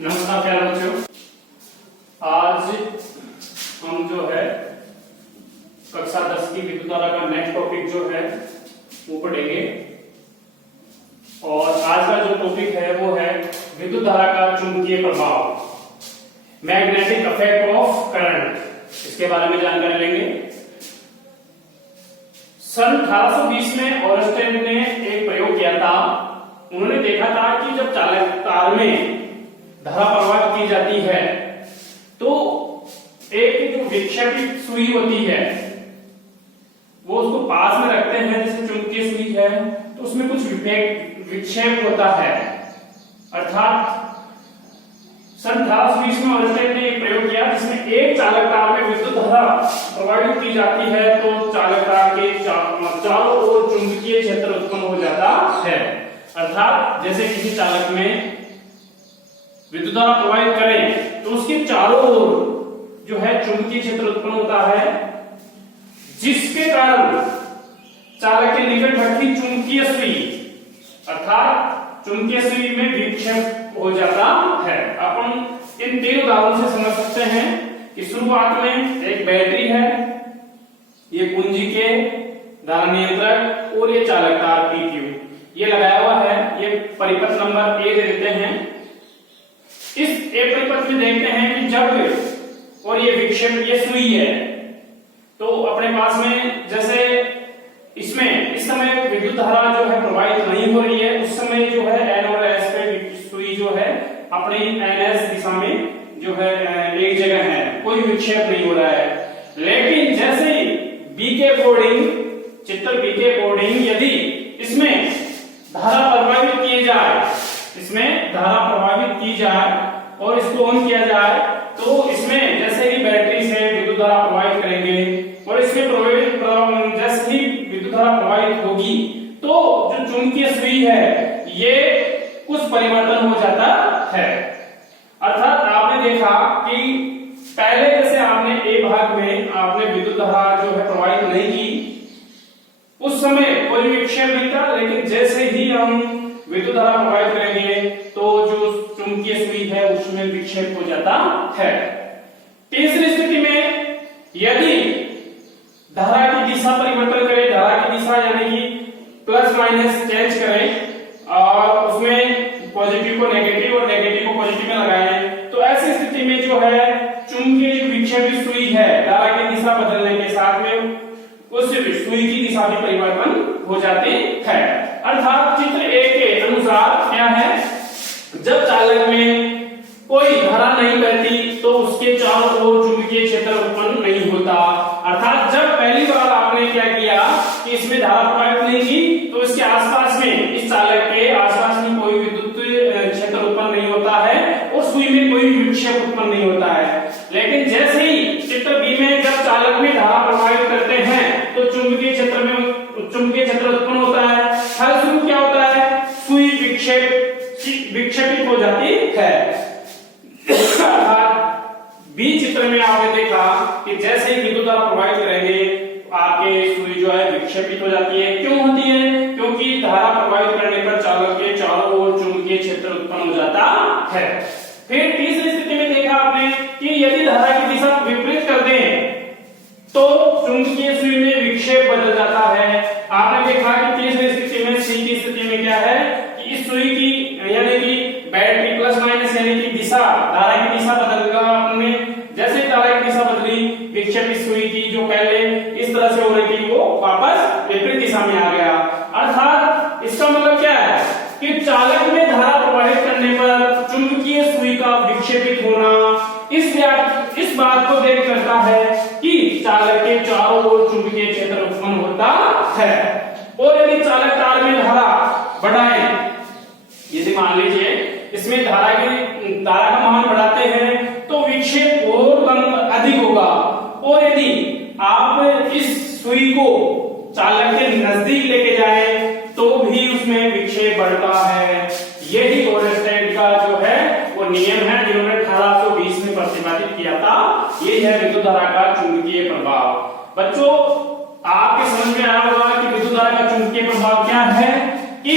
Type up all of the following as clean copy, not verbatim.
नमस्कार प्यारे बच्चों, आज हम जो है कक्षा 10 की विद्युत धारा का नेक्स्ट टॉपिक जो है वो पढ़ेंगे। और आज का जो टॉपिक है वो है विद्युत धारा का चुंबकीय प्रभाव, मैग्नेटिक इफेक्ट ऑफ करंट। इसके बारे में जानकारी लेंगे। सन 1820 में ऑरस्टेड ने एक प्रयोग किया था। उन्होंने देखा था कि जब चालक तार में धारा प्रवाहित की जाती है तो एक जो विक्षेपित सुई होती है वो उसको पास में रखते हैं, जैसे चुंबकीय सुई है तो उसमें कुछ विक्षेप होता है। अर्थात सन 1820 में ऑरस्टेड ने एक प्रयोग किया जिसमें एक चालक तार में विद्युत धारा प्रवाहित की जाती है तो चालक तार के चारों ओर चुंबकीय क्षेत्र उत्पन्न हो जाता है। अर्थात जैसे किसी चालक में विद्युत धारा प्रवाहित करें तो उसके चारों ओर जो है चुंबकीय क्षेत्र उत्पन्न होता है, जिसके कारण चालक के निकट बढ़ती चुंबकीय सुई अर्थात चुंबकीय सुई में विक्षेप हो जाता है। अपन इन तीन उदाहरणों से समझ सकते हैं कि शुरुआत में एक बैटरी है, ये कुंजी के धारा नियंत्रक और ये चालक तार PQ ये लगाया हुआ है। ये परिपथ नंबर ए दे देते हैं। इस एक परिपथ में देखते हैं कि जब और ये विक्षेप ये सुई है तो अपने पास में जैसे इसमें इस समय विद्युत धारा जो है प्रवाहित नहीं हो रही है, उस समय जो है N और S पे सुई जो है अपनी NS दिशा में जो है एक जगह है, कोई विक्षेप नहीं हो रहा है। लेकिन जैसे ही B के अकॉर्डिंग चित्र B के अकॉर्डिंग यदि इसमें धारा प्रवाहित की जाए, इसमें धारा प्रवाहित की जाए और इसको ऑन किया जाए तो इसमें जैसे ही बैटरी से विद्युत धारा प्रवाहित करेंगे और इसमें जैसे ही विद्युत धारा प्रवाहित होगी तो जो चुंबकीय सुई है ये कुछ परिवर्तन हो जाता है। अर्थात आपने देखा कि पहले जैसे आपने ए भाग में आपने विद्युत धारा जो है प्रवाहित नहीं की, उस समय कोई विक्षेप नहीं था, लेकिन जैसे ही हम विद्युत धारा प्रवाहित करेंगे तो जो चुंबकीय सुई है उसमें विक्षेप हो जाता है। तीसरी स्थिति में यदि धारा की दिशा परिवर्तन करें, धारा की दिशा यानी कि प्लस माइनस चेंज करें और उसमें पॉजिटिव को नेगेटिव और नेगेटिव को पॉजिटिव में लगाएं, तो ऐसी स्थिति में जो है चुंबकीय जो विक्षेपित सुई है धारा की दिशा बदलने के साथ में उस सुई की दिशा भी परिवर्तन हो जाती है। अर्थात चित्र ए के अनुसार क्या है, जब चालक में कोई धारा नहीं बहती तो उसके चारों ओर चुंबकीय क्षेत्र उत्पन्न नहीं होता। अर्थात जब पहली बार आपने क्या किया कि इसमें धारा प्रवाहित नहीं की तो इसके आसपास में इस चालक के आसपास में कोई विद्युत क्षेत्र उत्पन्न नहीं होता है और सुई में कोई विक्षेप उत्पन्न नहीं होता है। लेकिन जैसे ही चित्र बी में जब चालक में धारा प्रवाहित करते हैं तो चुंबकीय क्षेत्र में चुंबकीय क्षेत्र उत्पन्न होता है। फलस्वरूप क्या होता है, सुई विक्षेपित हो जाती है। बी चित्र में आपने देखा कि जैसे ही विद्युत धारा प्रवाहित करेंगे आपके सुई जो है विक्षेपित हो जाती है। क्यों होती है? क्योंकि धारा प्रवाहित करने पर चालक के चारों ओर चुंबकीय क्षेत्र उत्पन्न हो जाता है। फिर तीसरी स्थिति में देखा आपने कि यदि धारा की दिशा विपरीत कर दें तो चुंबकीय सुई में विक्षेप बदल जाता है। आपने देखा कि तीसरी स्थिति में सी की स्थिति में क्या है कि इस सुई की यानी कि बैटरी प्लस माइनस यानी कि दिशा धारा की दिशा बदलकर आपने जैसे धारा की दिशा बदली विक्षेपित सुई की जो पहले इस तरह से हो रही थी वो वापस विपरीत दिशा में आ गया। अर्थात इसका मतलब क्या है कि चालक में धारा प्रवाहित करने पर चुंबकीय सुई का विक्षेपित होना इस बात को देख करता है कि चालक के चारों ओर चुंबकीय क्षेत्र उत्पन्न होता है। और यदि चालक तार में धारा बढ़ाए, यदि मान लीजिए इसमें धारा का मान बढ़ाते हैं तो विक्षेप और कम अधिक होगा, और यदि आप इस सुई को चालक के नजदीक लेके जाए तो भी उसमें विक्षेप बढ़ता है। यही ऑरस्टेड का जो है वो नियम है जिन्होंने 1820 में प्रतिपादित किया था। यही है विद्युत धारा का चुंबकीय प्रभाव। बच्चों आपके समझ में आया होगा कि विद्युत धारा का चुंबकीय प्रभाव क्या है कि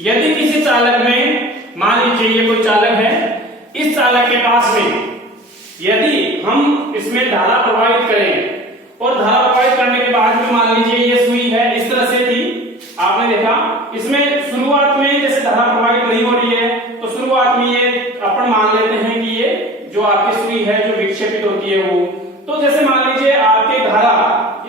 यदि किसी चालक में मान लीजिए ये कोई चालक है, इस चालक के पास में यदि हम इसमें धारा प्रवाहित करें और धारा प्रवाहित करने के बाद में मान लीजिए ये सुई है इस तरह से थी, आपने देखा इसमें शुरुआत में जैसे धारा प्रवाहित नहीं हो रही है तो शुरुआत में ये अपन मान लेते हैं कि ये जो आपकी सुई है जो विक्षेपित होती है वो, तो जैसे मान लीजिए आपके धारा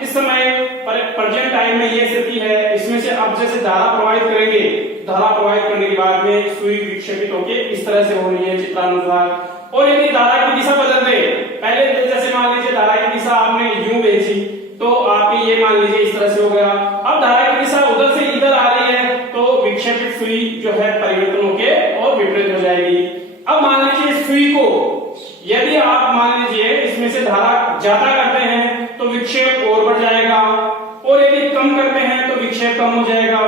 इस समय प्रेजेंट टाइम में ये स्थिति है, इसमें से अब जैसे धारा प्रवाहित करेंगे, धारा प्रवाहित करने के बाद में सुई विक्षेपित होकर इस तरह से हो रही है चित्रानुसार। और यदि धारा की दिशा बदल दे, पहले जैसे मान लीजिए धारा की दिशा आपने यूं भेजी तो आपकी ये मान लीजिए इस तरह से हो गया, अब धारा की दिशा उधर से इधर आ रही है तो विक्षेपित सुई जो है परिवर्तन होकर और विपरीत हो जाएगी। अब मान लीजिए सुई को यदि आप मान लीजिए इसमें से धारा ज्यादा करते हैं तो विक्षेप और बढ़ जाएगा और यदि कम करते हैं तो विक्षेप कम हो जाएगा।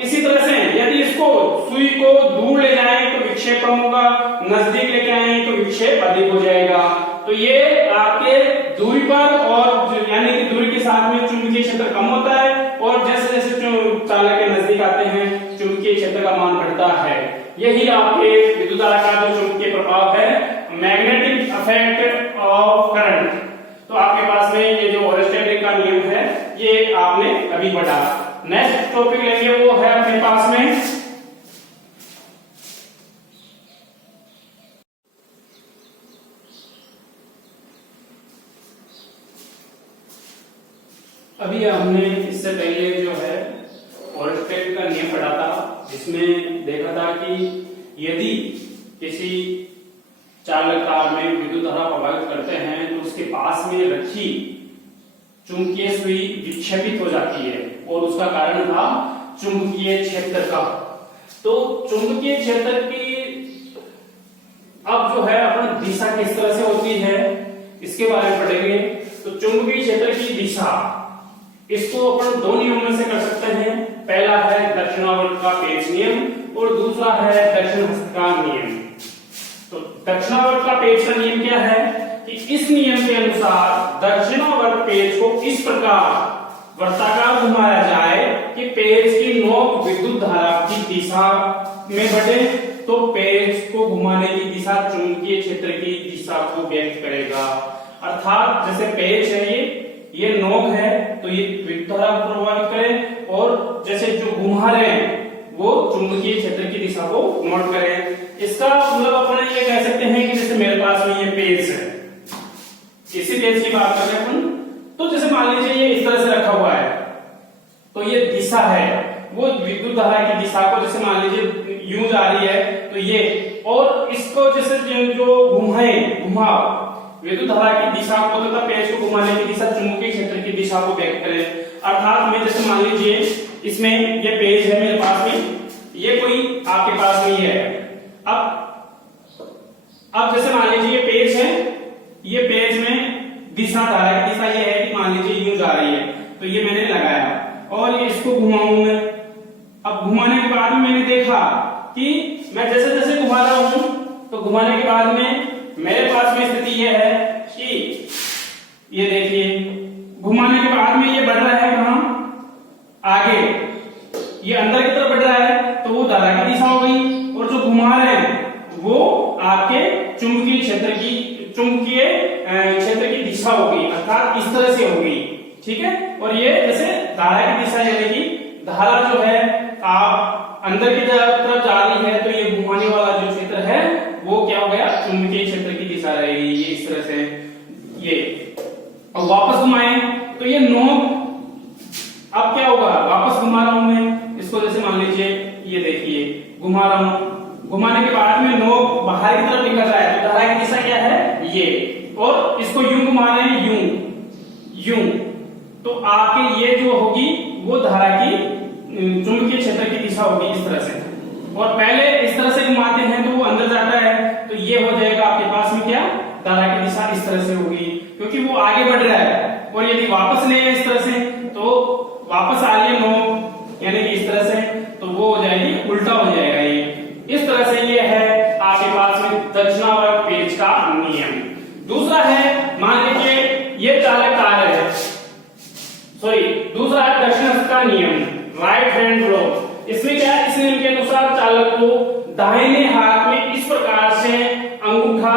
इसी तरह से यदि इसको सुई को दूर ले जाएं तो विक्षेप कम होगा, नजदीक लेके आए तो विक्षेप अधिक हो जाएगा। तो ये आपके दूरी पर और यानी कि दूरी के साथ में चुंबकीय क्षेत्र कम होता है और जैसे जैसे चालक के नजदीक आते हैं चुंबकीय क्षेत्र का मान बढ़ता है। यही आपके विद्युत धारा का जो चुंबकीय प्रभाव है, मैग्नेटिक इफेक्ट ऑफ करंट। तो आपके पास में ये जो ओरस्टेड का नियम है ये आपने अभी पढ़ा। नेक्स्ट टॉपिक लेंगे वो है अपने पास में अभी हमने इससे पहले जो है ओरस्टेड का नियम पढ़ा था, जिसमें देखा था कि यदि किसी चालक तार में विद्युत धारा प्रवाहित करते हैं तो उसके पास में रखी चुंबकीय सुई विक्षेपित हो जाती है और उसका कारण था चुंबकीय क्षेत्र का। तो चुंबकीय क्षेत्र की अब जो है अपन दिशा किस तरह से होती है इसके बारे में पढ़ेंगे। तो चुंबकीय क्षेत्र की दिशा इसको अपन दो नियमों से कर सकते हैं। पहला है दक्षिणावर्त का पेच नियम और दूसरा है दक्षिण हस्त का नियम। तो दक्षिणावर्त का पेच का नियम क्या है कि इस नियम के अनुसार दक्षिणावर्त पेच को इस प्रकार वर्ताकार घुमाया जाए कि पेच की नोक विद्युत धारा की दिशा में बढ़े, तो पेच को घुमाने की दिशा चुंबकीय क्षेत्र की दिशा को व्यक्त करेगा। अर्थात जैसे पेच है ये नोक है तो ये विद्युत धारा को प्रभावित करे और जैसे जो घुमा रहे हैं वो चुंबकीय क्षेत्र की दिशा को नोट करें। इसका मतलब अपन ये कह सकते हैं कि जैसे मेरे पास में ये पेच है, इसी पेच की बात कर रहे हैं अपन, तो जैसे मान लीजिए ये इस तरह से रखा हुआ है तो ये दिशा है वो विद्युत धारा की दिशा को जैसे मान लीजिए यूं जा रही है तो ये, और इसको जैसे जो घुमाओ विद्युत धारा की दिशा को तथा पेच को घुमाने की दिशा चुंबकीय क्षेत्र की दिशा को व्यक्त करे। अर्थात मैं जैसे मान लीजिए इसमें ये पेच है मेरे पास में, ये कोई आपके पास में है। अब जैसे मान लीजिए ये पेच है, ये पेच में दिशा धारा की दिशा ये है कि मान लीजिए यूं जा रही है तो ये मैंने लगाया और ये इसको घुमाऊं मैं। अब घुमाने के बाद में मैंने देखा कि मैं जैसे जैसे घुमा रहा हूं तो घुमाने के बाद में मेरे पास में स्थिति यह है कि ये देखिए घुमाने के बाद में ये बढ़ रहा है कहां आगे, ये अंदर की तरफ बढ़ रहा है तो वो धारा की दिशा हो गई और जो घुमा रहे हैं वो आपके चुंबकीय क्षेत्र की दिशा होगी, अर्थात इस तरह से होगी। ठीक है, और ये जैसे धारा की दिशा यानी कि धारा जो है आप अंदर की तरफ जा रही है तो ये घुमाने वाला जो क्षेत्र है वो क्या हो गया चुंबकीय क्षेत्र की दिशा रहेगी, ये इस तरह से ये। और वापस घुमाएं तो ये नोक अब क्या होगा, वापस घुमा रहा हूं मैं इसको, जैसे मान लीजिए ये देखिए घुमा रहा हूं, घुमाने के बाद में नोक बाहर की तरफ निकल रहा है तो धारा की दिशा क्या है ये, और इसको यूं घुमा रहे हैं यूं, तो आपके ये जो होगी वो धारा की चुंबकीय क्षेत्र की दिशा होगी इस तरह से। और पहले इस तरह से घुमाते हैं तो वो अंदर जाता है तो ये हो जाएगा आपके पास में क्या, धारा की दिशा इस तरह से होगी क्योंकि वो आगे बढ़ रहा है। और यदि वापस ले इस तरह से तो वापस आ रही है नोक यानी कि इस तरह से, तो वो हो जाएगी उल्टा हो जाएगा ये। इस तरह से ये है आपके पास में दक्षिणावर्त पेच का नियम। दूसरा है मान लीजिए ये चालक तार है, दूसरा है दक्षिण का नियम, राइट हैंड रूल। इसमें क्या है, इस नियम के अनुसार चालक को दाहिने हाथ में इस प्रकार से अंगूठा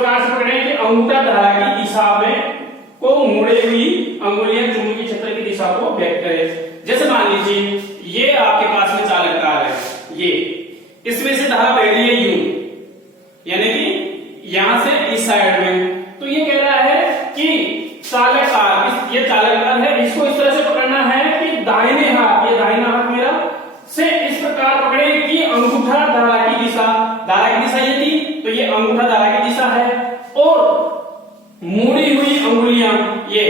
प्रकार से पकड़े कि अंगूठा धारा की दिशा में को मुड़े हुई अंगुलियां चुंबकीय क्षेत्र की दिशा को व्यक्त करे। जैसे मान लीजिए ये आपके पास में चालक तार है, ये इसमें से धारा बह रही है यूं, यानी कि यहां से इस साइड में, तो ये कह रहा है कि चालक तार, ये चालक तार है, इसको इस तरह से पकड़ना है कि दाहिने हाथ, ये दाहिना हाथ मेरा से इस प्रकार पकड़े कि अंगूठा धारा की दिशा ये थी, तो ये अंगूठा धारा की दिशा है, और मुड़ी हुई अंगुलियां ये,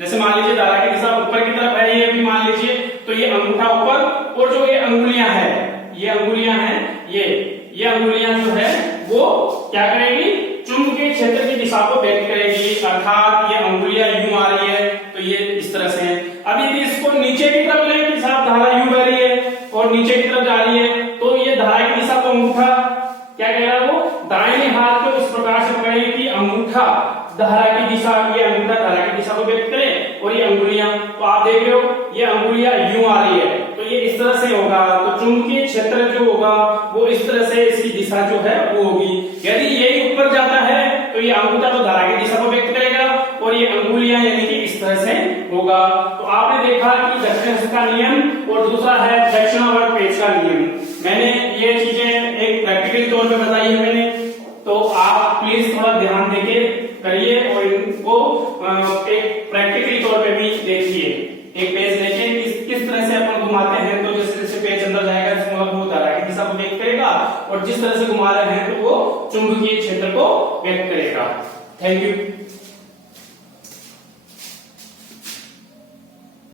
जैसे मान लीजिए धारा की दिशा ऊपर की तरफ है, ये भी मान लीजिए, तो ये अंगूठा ऊपर, और जो ये अंगुलियां है, ये अंगुलियां हैं, ये अंगुलियां जो है वो क्या करेगी, चुंबकीय क्षेत्र की दिशा को व्यक्त करेगी, अर्थात ये अंगुलियां यूं आ रही है, तो ये इस तरह से है। अब यदि इसको नीचे की तरफ लें कि साहब धारा यूं बह रही है और नीचे की तरफ जा रही है, तो ये धारा की दिशा को अंगूठा क्या कह रहा है, वो दाहिने हाथ को इस प्रकार से पकड़ेगी कि अंगूठा धारा की दिशा, ये अंगूठा धारा की दिशा को व्यक्त करे, और ये अंगुलियां, तो आप देख रहे हो ये अंगुलियां यूं आ रही है, तो ये इस तरह से होगा, तो चुंबकीय क्षेत्र जो होगा वो इस तरह से इसकी दिशा जो है वो होगी। यदि यही ऊपर जाता है तो ये अंगूठा तो धारा की दिशा को व्यक्त करेगा, और ये अंगुलियां यानी कि इस तरह से होगा। तो आपने देखा कि दक्षिण का नियम और दूसरा है दक्षिणावर्त पेच का नियम। मैंने ये चीजें एक प्रैक्टिकल तौर पे बताई है मैंने, तो आप प्लीज थोड़ा ध्यान देके करिए और इनको एक प्रैक्टिकली तौर पे भी देखिए। एक पेज लेके किस तरह से अपन घुमाते हैं, तो जैसे जैसे पेज अंदर जाएगा मतलब वो धारा की दिशा को व्यक्त करेगा, और जिस तरह से घुमा रहे हैं तो वो चुंबकीय क्षेत्र को व्यक्त करेगा। Thank you.